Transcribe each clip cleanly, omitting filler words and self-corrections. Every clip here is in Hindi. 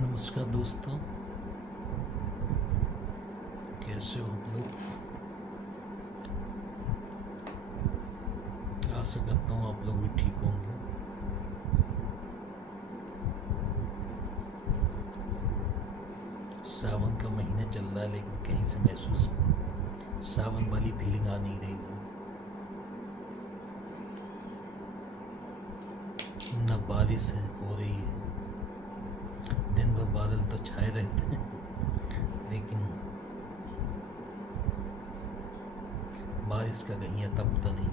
नमस्कार दोस्तों, कैसे हो आप लोग। आशा करता हूँ आप लोग भी ठीक होंगे। सावन का महीना चल रहा है लेकिन कहीं से महसूस सावन वाली फीलिंग आ नहीं रही है। न बारिश हो रही है, दिन भर बादल तो छाए रहते हैं लेकिन बारिश का कहीं अता पता नहीं।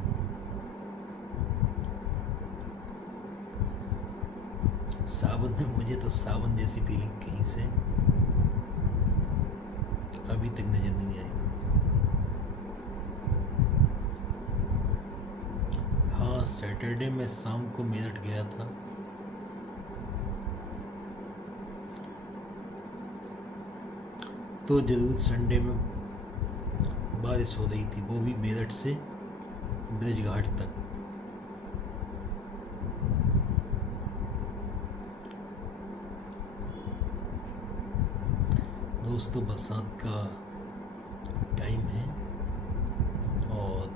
सावन में मुझे तो सावन जैसी फीलिंग कहीं से अभी तक नजर नहीं आई। हाँ, सैटरडे में शाम को मेरठ गया था। तो जरूर संडे में बारिश हो रही थी, वो भी मेरठ से ब्रिज घाट तक। दोस्तों, बरसात का टाइम है और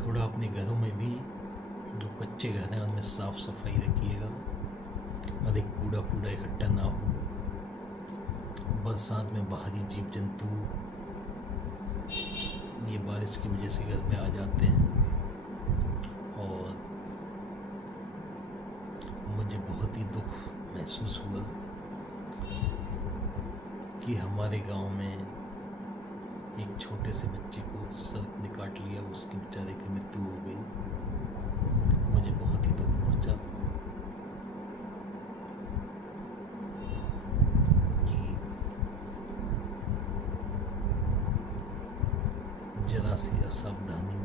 थोड़ा अपने घरों में भी जो कच्चे घर हैं उनमें साफ सफाई रखिएगा, अधिक कूड़ा कूड़ा इकट्ठा ना हो। बरसात में बाहरी जीव जंतु ये बारिश की वजह से घर में आ जाते हैं और मुझे बहुत ही दुख महसूस हुआ कि हमारे गांव में एक छोटे से बच्चे को सर्प ने काट लिया, उसकी बेचारे की मृत्यु हो गई। मुझे बहुत ही दुख पहुंचा कि जरा सी असावधानी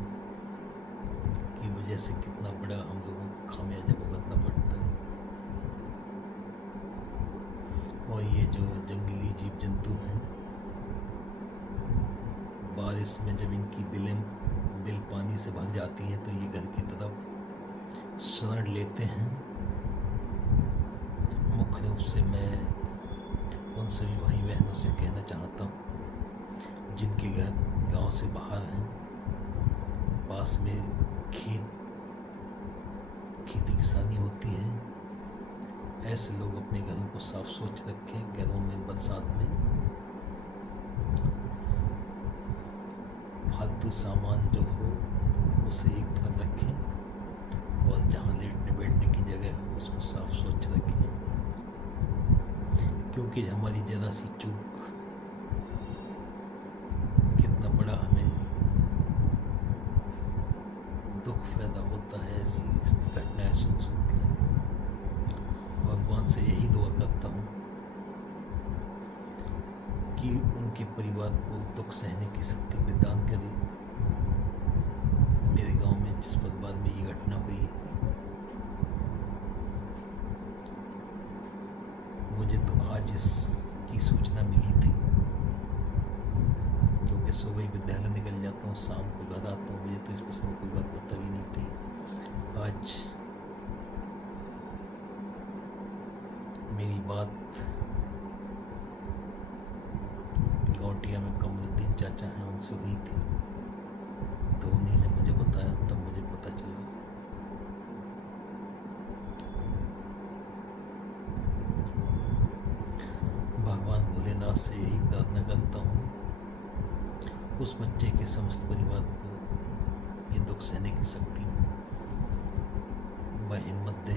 की वजह से कितना बड़ा हम लोगों को खामियाजा भुगतना पड़ता है। और ये जो जंगली जीव जंतु हैं, बारिश में जब इनकी बिल पानी से भर जाती हैं तो ये घर की तरफ शरण लेते हैं। मुख्य रूप से मैं उन सभी भाई बहनों से कहना चाहता हूँ जिनके घर गांव से बाहर हैं, पास में खेती किसानी होती है, ऐसे लोग अपने घरों को साफ स्वच्छ रखें। घरों में बरसात में फालतू सामान जो हो उसे एक तरफ रखें और जहाँ लेटने बैठने की जगह हो उसको साफ स्वच्छ रखें, क्योंकि हमारी जरा सी चूक कितना बड़ा हमें दुख पैदा होता है ऐसी घटनाएं सुन के। भगवान से यही दुआ करता हूँ कि उनके परिवार को दुख सहने की शक्ति प्रदान करे। मेरे गांव में जिस परिवार में ये घटना हुई, मुझे तो आज इसकी सूचना मिली थी, क्योंकि सुबह विद्यालय निकल जाता हूँ, शाम को घर आता हूँ, मुझे तो इस विषय में कोई बात पता भी नहीं थी। आज मेरी बात गौटिया में कमरुद्दीन चाचा हैं उनसे हुई थी, तो उन्हीं ने मुझे बताया, तब मुझे पता चला। भगवान भोलेनाथ से यही प्रार्थना करता हूँ उस बच्चे के समस्त परिवार को ये दुख सहने की शक्ति व हिम्मत दे,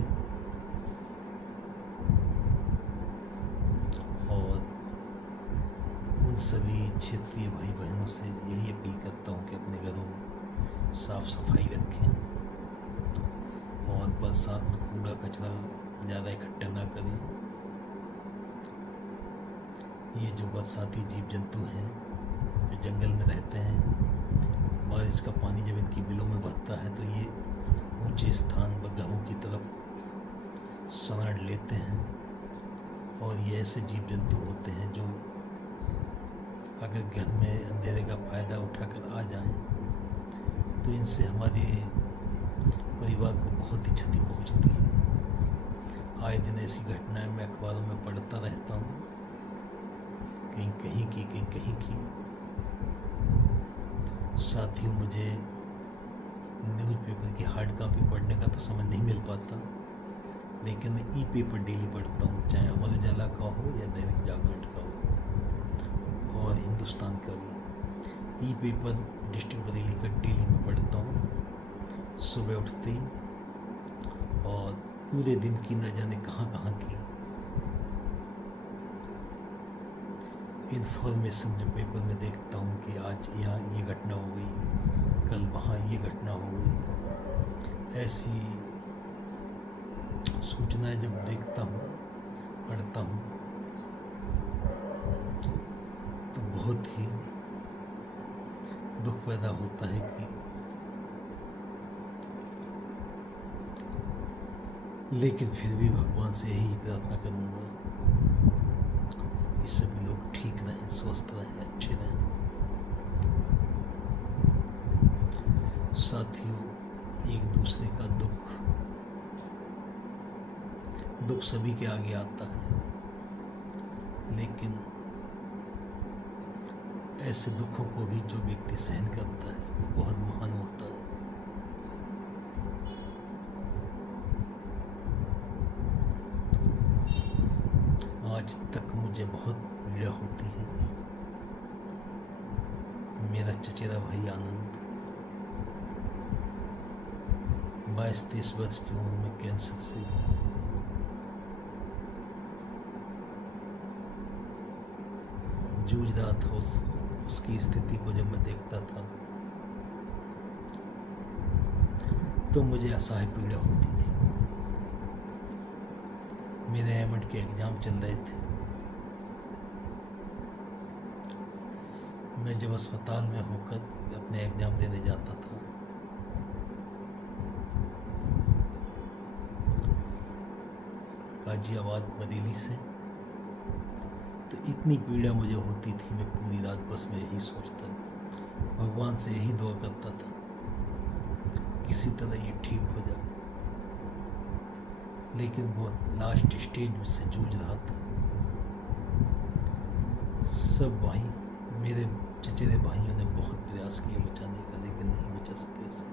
और उन सभी क्षेत्रीय भाई बहनों से यही अपील करता हूँ कि अपने घरों में साफ सफाई रखें और बरसात में कूड़ा कचरा ज़्यादा इकट्ठा ना करें। ये जो बरसाती जीव जंतु हैं जो जंगल में रहते हैं, बारिश का पानी जब इनकी बिलों में भरता है तो ये ऊंचे स्थान व घरों की तरफ शरण लेते हैं। और ये ऐसे जीव जंतु होते हैं जो अगर घर में अंधेरे का फ़ायदा उठाकर आ जाएं तो इनसे हमारे परिवार को बहुत ही क्षति पहुंचती है। आए दिन ऐसी घटनाएं मैं अखबारों में पढ़ता रहता हूँ, कहीं कहीं की कहीं कहीं की। साथियों, मुझे न्यूज़पेपर की हार्ड कॉपी पढ़ने का तो समय नहीं मिल पाता, लेकिन मैं ई पेपर डेली पढ़ता हूँ, चाहे अमर उजाला का हो या दैनिक जागरण का हो, और हिंदुस्तान का भी। ई पेपर डिस्ट्रिक्ट बरेली का डेली मैं पढ़ता हूँ सुबह उठते ही, और पूरे दिन की न जाने कहाँ कहाँ की इन्फॉर्मेशन जब पेपर में देखता हूँ कि आज यहाँ ये घटना हो गई, कल वहाँ ये घटना हो गई, ऐसी सूचनाएं जब देखता हूँ, पढ़ता हूँ, तो बहुत ही दुख पैदा होता है कि लेकिन फिर भी भगवान से यही प्रार्थना करूँगा कि सभी लोग ठीक रहें, स्वस्थ रहें, अच्छे रहें। साथियों, एक दूसरे का दुख सभी के आगे आता है, लेकिन ऐसे दुखों को भी जो व्यक्ति सहन करता है वो बहुत महान होता है। आज तक मुझे बहुत पीड़ा होती है। मेरा चचेरा भाई आनंद 22-23 वर्ष की उम्र में कैंसर से जूझ रहा था। उसकी स्थिति को जब मैं देखता था तो मुझे असहाय पीड़ा होती थी। मेरे एमएड के एग्ज़ाम चल रहे थे। मैं जब अस्पताल में होकर अपने एग्ज़ाम देने जाता था, गाजियाबाद बरेली से, तो इतनी पीड़ा मुझे होती थी, मैं पूरी रात बस में यही सोचता, भगवान से यही दुआ करता था किसी तरह ये ठीक हो जाए। लेकिन वो लास्ट स्टेज से जूझ रहा था। सब भाई, मेरे चचेरे भाइयों ने बहुत प्रयास किया बचाने का, लेकिन नहीं बचा सके उसे।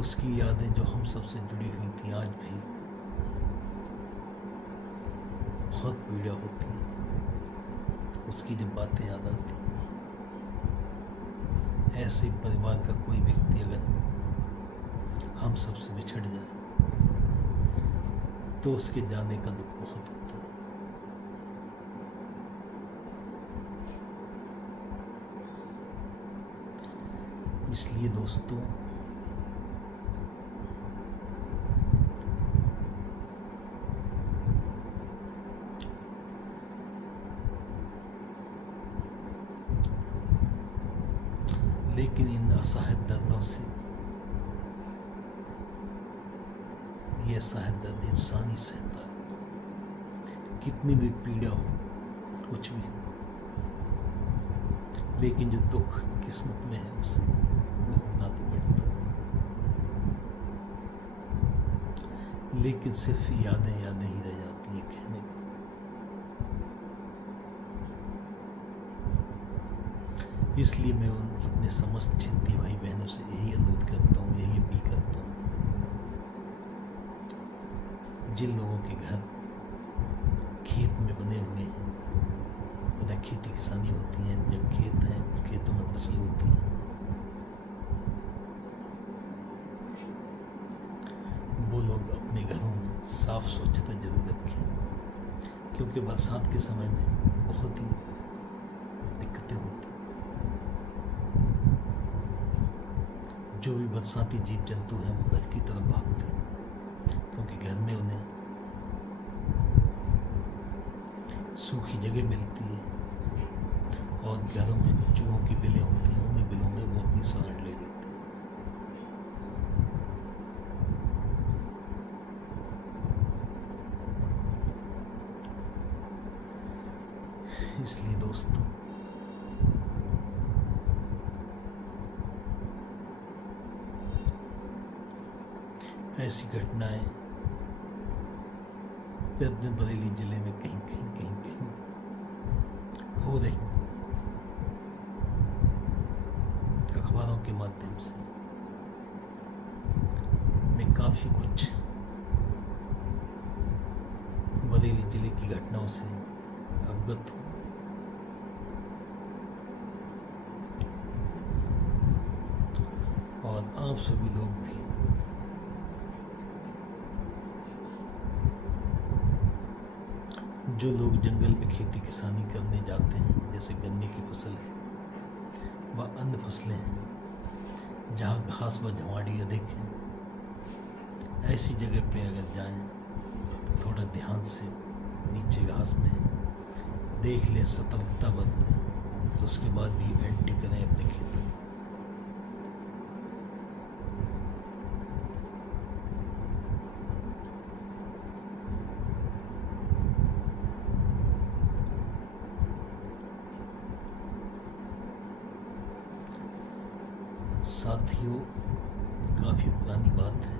उसकी यादें जो हम सबसे जुड़ी हुई थी, आज भी बहुत पीड़ा होती है उसकी जब बातें याद आती हैं। ऐसे परिवार का कोई व्यक्ति अगर हम सबसे बिछड़ जाए तो उसके जाने का दुख बहुत होता है। इसलिए दोस्तों, लेकिन इन असहाय दर्दों से, ये असहाय दर्द इंसान ही सहता है, कितनी भी पीड़ा हो, कुछ भी हो, लेकिन जो दुख किस्मत में है उसे भुगतना तो पड़ता है। लेकिन सिर्फ यादें ही रह जाती हैं कहने को। इसलिए मैं उन अपने समस्त क्षेत्रीय भाई बहनों से यही अनुरोध करता हूँ, यही अपील करता हूँ, जिन लोगों के घर खेत में बने हुए हैं, उधर खेती किसानी होती है, जब खेत हैं, खेतों में फसल होती है, वो लोग अपने घरों में साफ स्वच्छता जरूर रखें, क्योंकि बरसात के समय में बहुत ही दिक्कतें होती हैं। जो भी बरसाती जीव जंतु हैं वो घर की तरफ भागते हैं, क्योंकि घर में उन्हें सूखी जगह मिलती है, और घरों में चूहों की बिलें होती हैं, उन्हीं बिलों में वो अपनी शरण ले लेते हैं। इसलिए दोस्तों, ऐसी घटनाएं प्रतिदिन बरेली जिले में कहीं कहीं कहीं कहीं हो रही अखबारों के माध्यम से मैं काफी कुछ बरेली जिले की घटनाओं से अवगत हूँ। और आप सभी लोग भी जो लोग जंगल में खेती किसानी करने जाते हैं, जैसे गन्ने की फसल है व अन्य फसलें हैं जहाँ घास व झमाड़ी अधिक है, ऐसी जगह पे अगर जाएं तो थोड़ा ध्यान से नीचे घास में देख लें, सतर्कता बरतें, तो उसके बाद भी एंट्री करें अपने खेतों में। साथियों, काफी पुरानी बात है।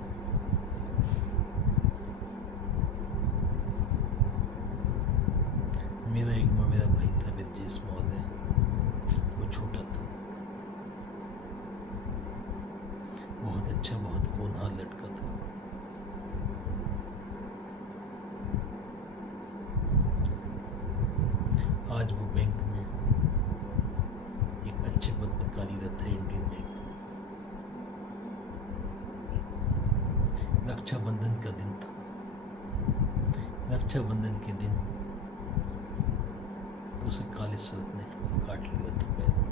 मेरा भाई था ब्रजेश महोदय, वो छोटा था, बहुत अच्छा, बहुत होनहार लड़का था। आज वो बैंक में एक अच्छे पद पर कार्यरत है, इंडियन बैंक। रक्षाबंधन का दिन था। रक्षाबंधन के दिन उसे काले सर्प ने काट लिया था पैर में।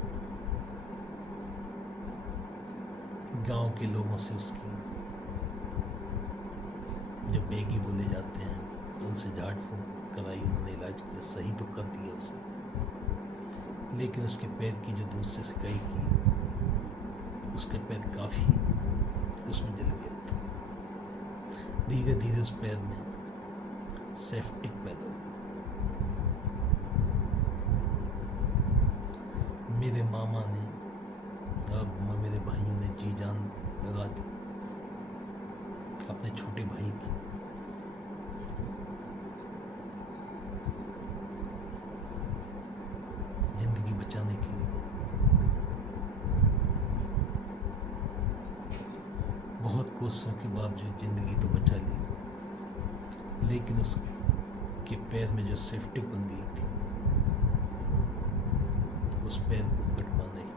गांव के लोगों से उसकी जो बेगी बोले जाते हैं उनसे झाड़ फूंक कराई, उन्होंने इलाज किया, सही तो कर दिया उसे, लेकिन उसके पैर की जो दूध से सिकाई की, उसका पैर काफी उसमें जल गया था। धीरे धीरे उस पैर में सेप्टिक पैदा हुआ। मेरे मामा ने अब मेरे भाइयों ने जी जान लगा दी अपने छोटे भाई की। जिंदगी बचाने के लिए बहुत कोशिशों के बावजूद जिंदगी तो बचा ली, लेकिन उसके पैर में जो सेफ्टी बन गई थी, उस पैर को कटवा नहीं।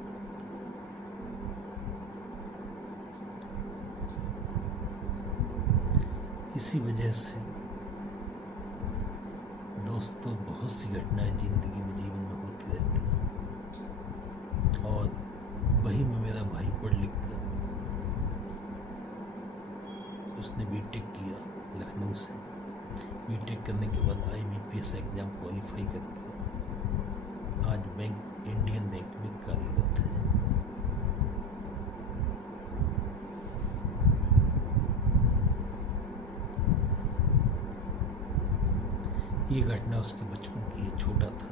इसी वजह से दोस्तों बहुत सी घटनाएं जिंदगी में, जीवन में होती रहती हैं। और वही में मेरा भाई पढ़ लिख कर उसने बीटेक किया लखनऊ से। बीटेक करने के बाद IBPS एग्जाम क्वालिफाई करके आज बैंक, इंडियन बैंक में कार्यरत है। ये घटना उसके बचपन की है, छोटा था,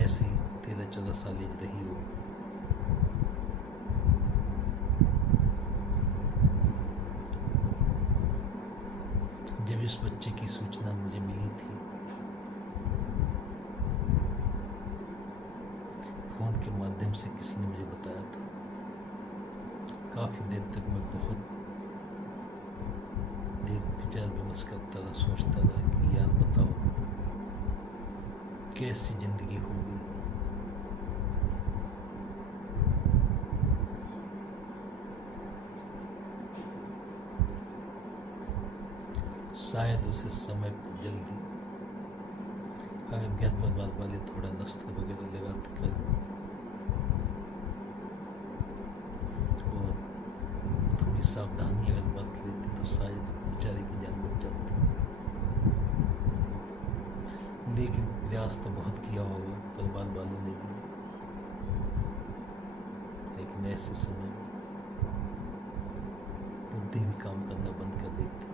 ऐसे ही 13-14 साल एज रही हो। जब इस बच्चे की सूचना मुझे मिली थी, फोन के माध्यम से किसी ने मुझे बताया था, काफी देर तक मैं बहुत देर विचार विमर्श करता रहा, सोचता रहा कि यार बताओ कैसी जिंदगी हो गई। शायद उसे समय पर जल्दी अगर घर परिवार वाले थोड़ा नाश्ता वगैरह लगा कर और थोड़ी सावधानी अगर बरत लेते तो शायद बेचारे की जान बच जाती। लेकिन प्रयास तो बहुत किया होगा परिवार वालों ने भी, लेकिन ऐसे समय में बुद्धि भी काम करना बंद कर देती।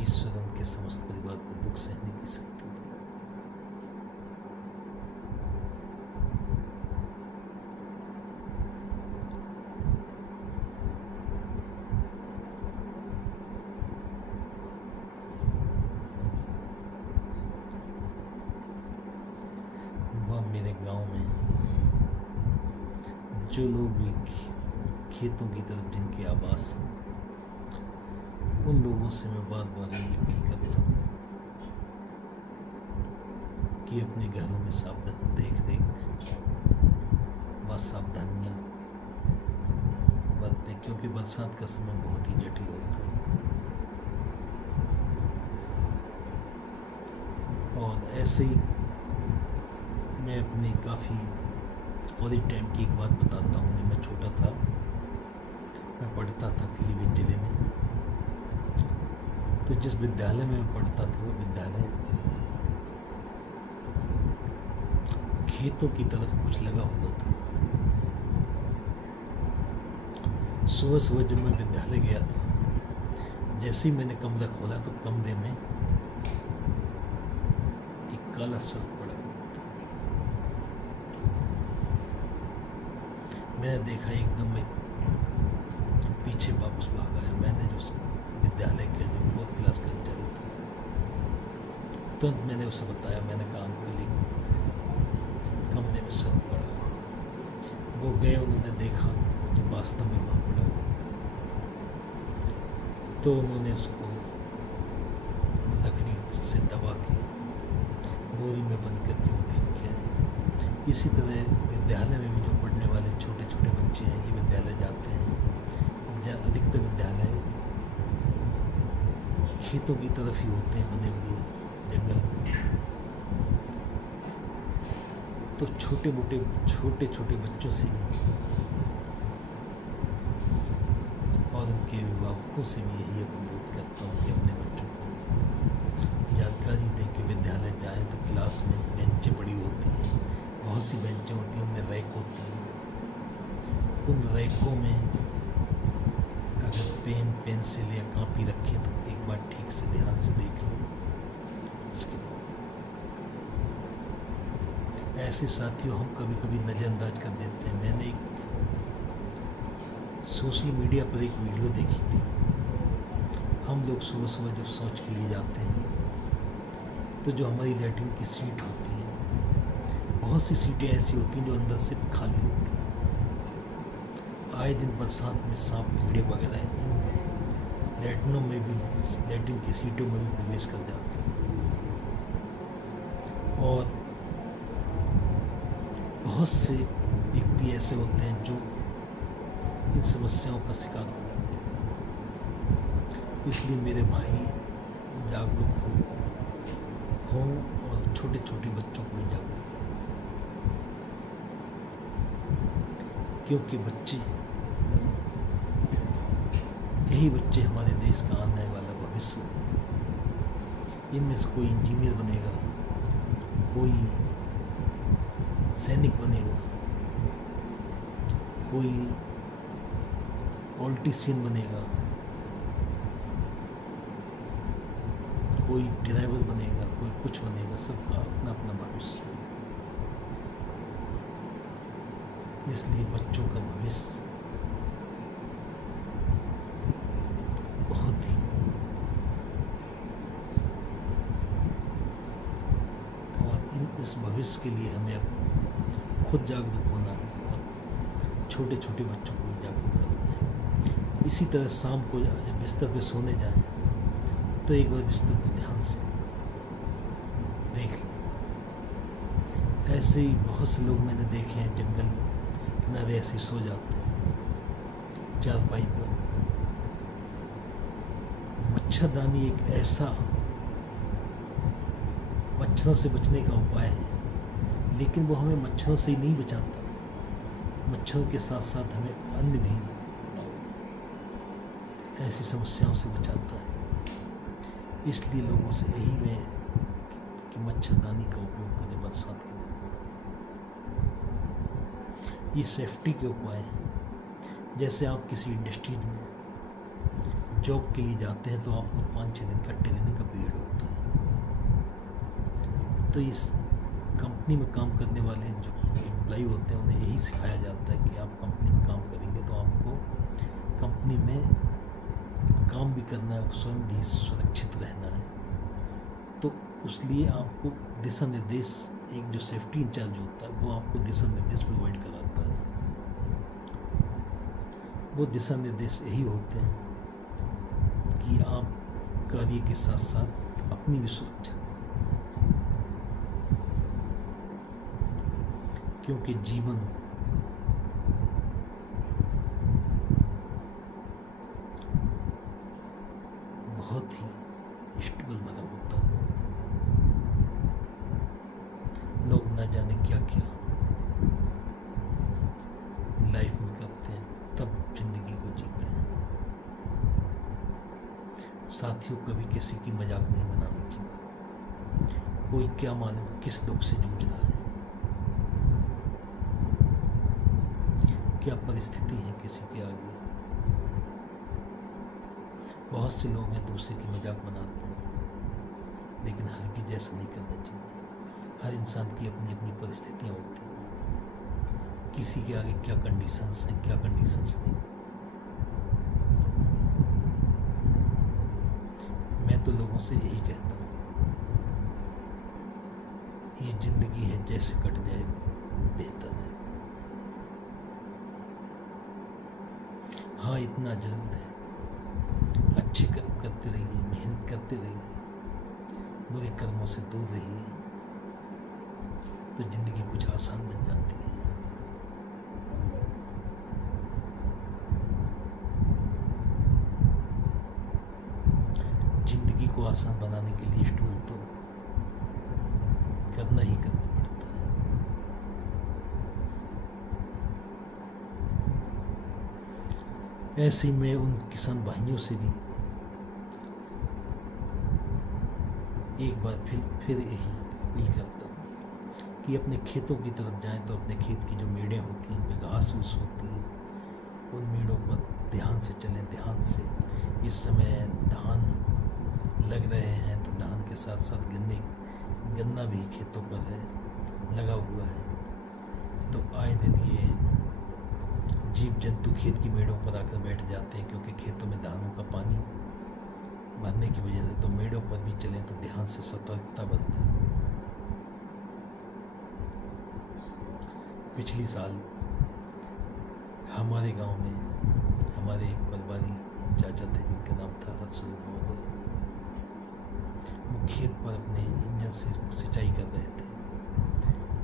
ईश्वर उनके समस्त परिवार को दुख सहने की शक्ति दी। जो लोग भी खेतों की तरफ जिनके आवास हैं, उन लोगों से मैं बार बार यही अपील करता हूँ कि अपने घरों में सावधान देख रेख व सावधानियाँ बरतें, क्योंकि बरसात का समय बहुत ही जटिल होता है। और ऐसे ही मैं अपनी काफ़ी कॉलेज टाइम की एक बात बताता हूँ। जब मैं छोटा था, मैं पढ़ता था पीलीभीत जिले में। तो जिस विद्यालय में मैं पढ़ता था वो विद्यालय खेतों की तरफ कुछ लगा हुआ था। सुबह सुबह जब मैं विद्यालय गया था, जैसे ही मैंने कमरा खोला तो कमरे में एक काला सर्प पड़ा हुआ था। मैंने देखा, एकदम मैं पीछे वापस भाग आया। मैंने जो विद्यालय के जो फोर्थ क्लास का कर्मचारी था, तुरंत मैंने उसे बताया। मैंने कहा अंकल, एक कमरे में सर्प पड़ा है। वो गए, उन्होंने देखा कि वास्तव में वहाँ पड़ा हुआ। तो उन्होंने उसको लकड़ी से दबा के बोरी में बंद करके वो फेंक किया। इसी तरह विद्यालय में भी जो पढ़ने वाले छोटे छोटे बच्चे हैं, ये विद्यालय जाते हैं, अधिकतर विद्यालय खेतों की तरफ ही होते हैं, बने हुए जंगल में। तो छोटे छोटे बच्चों से भी और उनके अभिभावकों से भी यही अनुरोध करता हूँ कि अपने बच्चों को जानकारी दें कि विद्यालय जाएं तो क्लास में बेंचें पड़ी होती हैं, बहुत सी बेंचें होती हैं, उनमें रैक होती हैं। उन रैकों में अगर पेन, पेंसिल या कॉपी रखें तो एक बार ठीक से ध्यान से देख लें। उसके बाद ऐसे साथियों हम कभी कभी नज़रअंदाज कर देते हैं। मैंने एक सोशल मीडिया पर एक वीडियो देखी थी। हम लोग सुबह सुबह जब शौच के लिए जाते हैं तो जो हमारी लैट्रिन की सीट होती है, बहुत सी सीटें ऐसी होती हैं जो अंदर से खाली होती हैं। आए दिन बरसात में सांप, कीड़े वगैरह इन लैट्रिनों में भी, लैट्रिन की सीटों में भी प्रवेश कर जाते हैं। और बहुत से व्यक्ति ऐसे होते हैं जो इन समस्याओं का शिकार हो जाते हैं। इसलिए मेरे भाई जागरूक हों और छोटे छोटे बच्चों को भी जागरूक करें, क्योंकि यही बच्चे हमारे देश का आने वाला भविष्य हैं। इनमें से कोई इंजीनियर बनेगा, कोई सैनिक बनेगा, कोई पॉलिटिशियन बनेगा, कोई ड्राइवर बनेगा, कोई कुछ बनेगा। सबका अपना अपना भविष्य है। इसलिए बच्चों का भविष्य बहुत ही इस भविष्य के लिए हमें अब खुद जागरूक होना है और छोटे छोटे बच्चों को भी जागरूक करना है। इसी तरह शाम को जब बिस्तर पे सोने जाएं तो एक बार बिस्तर को ध्यान से देख लें। ऐसे ही बहुत से लोग मैंने देखे हैं जंगल किनारे ऐसे सो जाते हैं चारपाई पर। मच्छरदानी एक ऐसा मच्छरों से बचने का उपाय है, लेकिन वो हमें मच्छरों से ही नहीं बचाता, मच्छरों के साथ साथ हमें अन्य भी ऐसी समस्याओं से बचाता है। इसलिए लोगों से यही मैं कि मच्छरदानी का उपयोग करें बरसात के दिन। ये सेफ्टी के उपाय हैं। जैसे आप किसी इंडस्ट्रीज में जॉब के लिए जाते हैं तो आपको 5-6 दिन का ट्रेनिंग का पीरियड होता है। तो इस कंपनी में काम करने वाले जो एम्प्लॉय होते हैं उन्हें यही सिखाया जाता है कि आप कंपनी में काम करेंगे तो आपको कंपनी में काम भी करना है, स्वयं भी सुरक्षित रहना है। तो उसलिए आपको दिशा निर्देश, एक जो सेफ्टी इंचार्ज होता है वो आपको दिशा निर्देश प्रोवाइड कराता है। वो दिशा निर्देश यही होते हैं कि आप कार्य के साथ साथ अपनी भी सुरक्षा करें, क्योंकि जीवन बहुत ही स्ट्रगल भरा होता है। लोग ना जाने क्या क्या लाइफ में करते हैं, तब जिंदगी को जीते हैं। साथियों, कभी किसी की मजाक नहीं बनानी चाहिए। कोई क्या मालूम किस दुख से जूझ रहा है, क्या परिस्थिति है किसी के आगे। बहुत से लोग हैं दूसरे की मजाक बनाते हैं, लेकिन हर की जैसा नहीं करना चाहिए। हर इंसान की अपनी अपनी परिस्थितियां होती हैं, किसी के आगे क्या कंडीशंस हैं, क्या कंडीशंस नहीं। मैं तो लोगों से यही कहता हूँ, ये जिंदगी है, जैसे कट जाए बेहतर है। हाँ, इतना जरूर है, अच्छे कर्म करते रहिए, मेहनत करते रहिए, बुरे कर्मों से दूर रहिए, तो जिंदगी कुछ आसान बन जाती है। जिंदगी को आसान बनाने के लिए स्ट्रगल तो करना ही करना पड़ता है। ऐसे ही मैं उन किसान भाइयों से भी एक बार फिर यही अपील करता हूँ कि अपने खेतों की तरफ जाएं तो अपने खेत की जो मेड़ें होती हैं, उन पर घास फूस होती है, उन मेड़ों पर ध्यान से चलें, ध्यान से। इस समय धान लग रहे हैं तो धान के साथ साथ गन्ना भी खेतों पर है, लगा हुआ है। तो आए दिन ये जीव जंतु खेत की मेड़ों पर आकर बैठ जाते हैं, क्योंकि खेतों में धानों का पानी भरने की वजह से। तो मेड़ों पर भी चलें तो ध्यान से, सतर्कता बरतें। पिछली साल हमारे गांव में हमारे एक परिवारी चाचा थे, जिनका नाम था हर्षरूप महोदय। वो खेत पर अपने इंजन से सिंचाई कर रहे थे,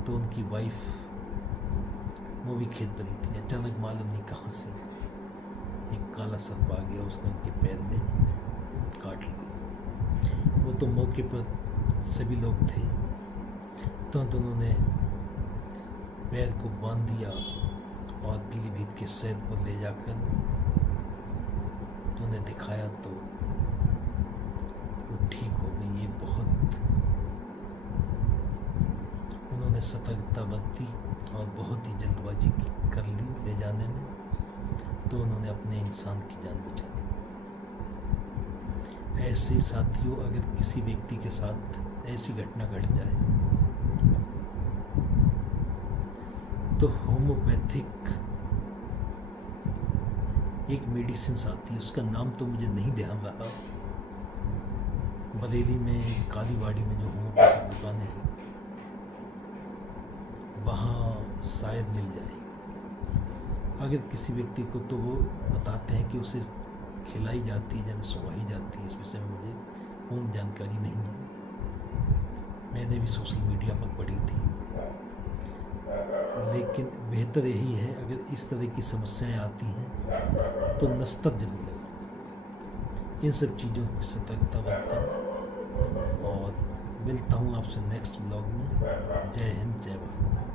तो उनकी वाइफ वो भी खेत पर ही थी। अचानक मालूम नहीं कहाँ से एक काला सर्प आ गया, उसने उनके पैर में काट लिया। वो तो मौके पर सभी लोग थे, तो उन्होंने पैर को बांध दिया और पीलीभीत के सैद पर ले जाकर उन्हें दिखाया, तो वो ठीक हो गई। ये बहुत उन्होंने सतर्कता बरती और बहुत ही जल्दबाजी कर ली ले जाने में, तो उन्होंने अपने इंसान की जान बचा ली। ऐसे साथियों, अगर किसी व्यक्ति के साथ ऐसी घटना घट जाए तो होम्योपैथिक एक मेडिसिन आती है, उसका नाम तो मुझे नहीं ध्यान रहा। बरेली में कालीबाड़ी में जो होम्योपैथिक दुकानें हैं, वहाँ शायद मिल जाए। अगर किसी व्यक्ति को, तो वो बताते हैं कि उसे खिलाई जाती है, यानी सुवाई जाती है। इस विषय में मुझे पूर्ण जानकारी नहीं है, मैंने भी सोशल मीडिया पर पढ़ी थी। लेकिन बेहतर यही है, अगर इस तरह की समस्याएं आती हैं तो नस्तर जरूर लगाओ। इन सब चीज़ों की सतर्कता बरतें। और मिलता हूँ आपसे नेक्स्ट ब्लॉग में। जय हिंद, जय भारत।